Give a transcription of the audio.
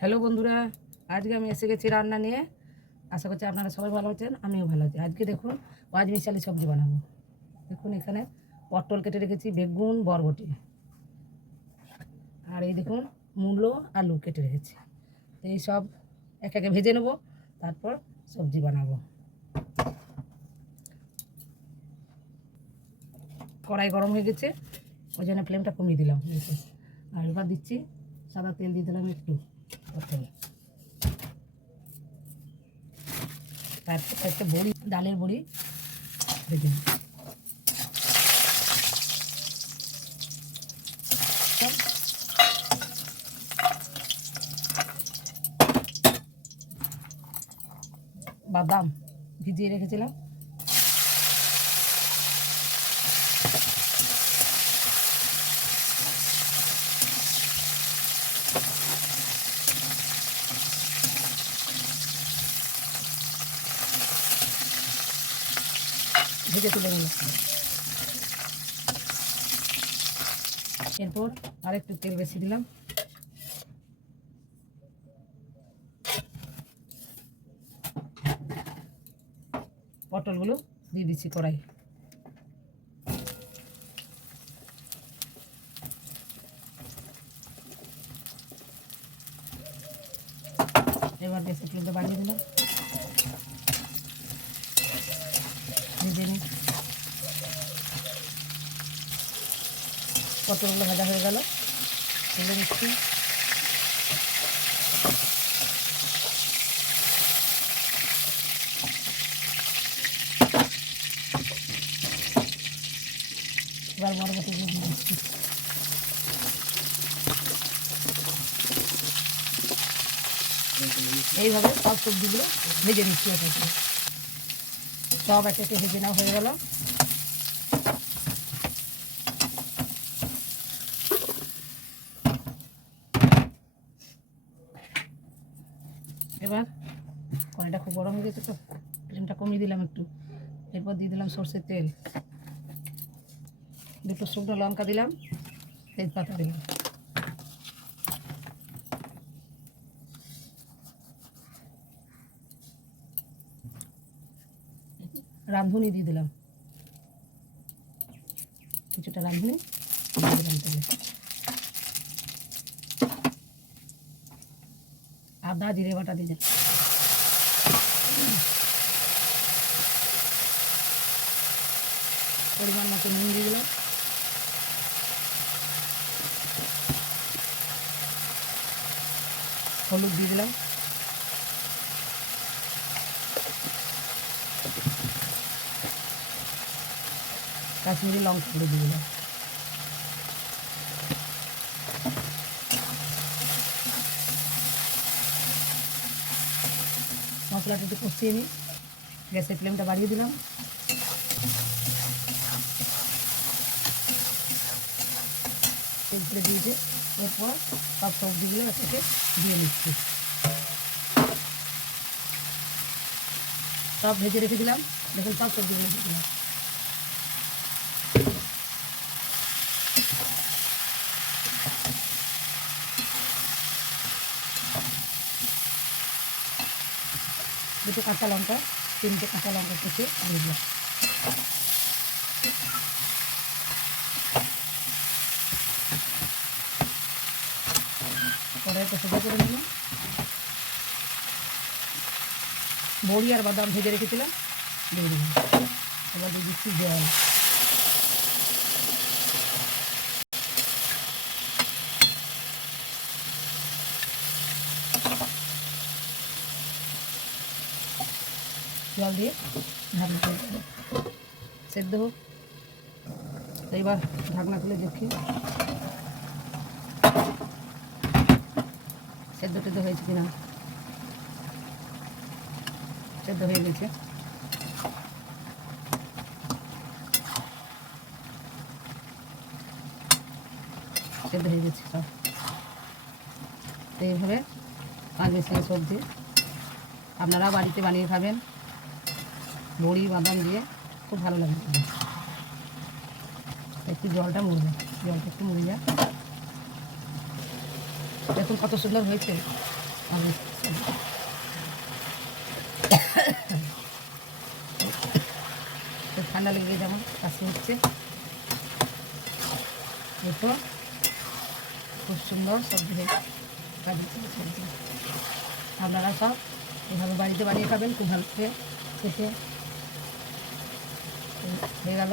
Hello বন্ধুরা, আজকে আমি এসে গেছি রান্না নিয়ে। আশা করছি আপনারা সবাই ভালো আছেন, আমিও ভালো আছি। আজকে দেখুন পাঁচ মিশালি সবজি বানাবো। দেখুন এখানে পটল কেটে রেখেছি, বেগুন, বরবটি, আর এই দেখুন মূলো, আলু কেটে রেখেছি। তো এই সব এক একে ভেজে নেব, তারপর সবজি বানাবো। কড়াই গরম হয়ে গেছে, ওই জন্য ফ্লেমটা কমিয়ে দিলাম। আর এবার দিচ্ছি সাদা তেল, দিয়ে দিলাম একটু প্রথমে। তারপর একটা বড়ি, ডালের বড়ি ভেজে নিই। বাদাম ভিজিয়ে রেখেছিলাম, ভেজে তুলে নিলাম। এরপর আরেকটু তেল বেশি দিলাম, পটলগুলো দিয়ে দিচ্ছি কড়াই। এবার গ্যাসের ফ্লেমটা বাড়িয়ে দিলাম, ভেজে নিই। পটলগুলো ভাজা হয়ে গেল, তুলে দিচ্ছি। এবার বরবটি দিয়ে দিচ্ছি। এইভাবে সব সবজিগুলো ভেজে নিচ্ছি। সব এক একে ভেজে নেওয়া হয়ে গেল। এবার কড়াইটা খুব গরম হয়ে গেছে, তো ফ্লেমটা কমিয়ে দিলাম একটু। এরপর দিয়ে দিলাম সর্ষের তেল, দুটো শুকনো লঙ্কা দিলাম, তেজপাতা দিলাম, রাঁধুনি দিয়ে দিলাম, কিছুটা রাঁধুনি দিয়ে দিলাম তেলে, আদা জিরে বাটা দিয়ে দিলাম, পরিমাণ মতো নুন দিয়ে দিলাম, হলুদ দিয়ে দিলাম, কাশ্মীরি লঙ্কা গুঁড়ো দিয়ে দিলাম। মশলাটা একটু কষিয়ে নিই, গ্যাসের ফ্লেমটা বাড়িয়ে দিলাম। তেল ছেড়ে দিয়েছে, এরপর সব সবজিগুলো একসাথে দিয়ে নিচ্ছি। সব ভেজে রেখে দিলাম, দেখুন সব সবজিগুলো দিয়ে দিলাম। দুটো কাঁচা লঙ্কা, তিনটে কাঁচা লঙ্কা কেটে দিয়ে দিলাম। কড়াইটা সোজা করে নিলাম, বড়ি আর বাদাম ভেজে রেখেছিলাম দিয়ে দিলাম। এবার দিয়ে দিচ্ছি জল, জল দিয়ে ঢাকনা খুলে সেদ্ধ হোক। তো এবার ঢাকনা খুলে দেখি সেদ্ধ টেদ্ধ হয়েছে কিনা। সেদ্ধ হয়ে গেছে, সেদ্ধ হয়ে গেছে সব। তো এইভাবে পাঁচ মিশালি সবজি আপনারা বাড়িতে বানিয়ে খাবেন, বড়ি বাদাম দিয়ে খুব ভালো লাগে। একটু জলটা মরবে, জলটা একটু মরে যায়। দেখুন কত সুন্দর হয়েছে, আমি ঠান্ডা লেগে যেমন কাশি হচ্ছে, এরপর খুব সুন্দর সবজি হয়ে সবজি আপনারা সব এভাবে বাড়িতে বানিয়ে খাবেন, খুব ভালো খেয়ে হয়ে গেল।